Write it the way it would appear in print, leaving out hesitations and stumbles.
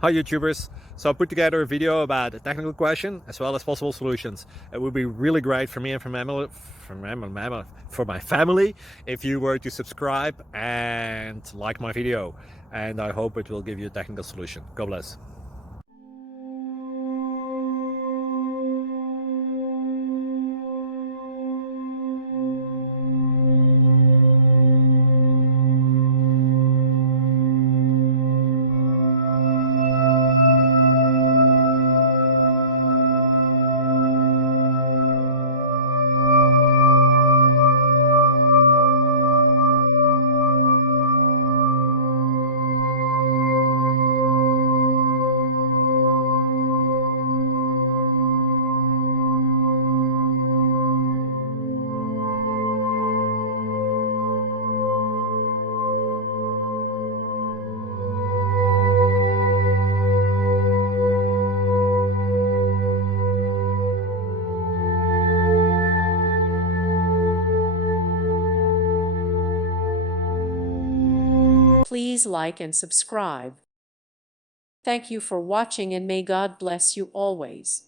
Hi YouTubers! So I put together a video about a technical question as well as possible solutions. It would be really great for me and for my family if you were to subscribe and like my video, and I hope it will give you a technical solution. God bless. Please like and subscribe. Thank you for watching, and may God bless you always.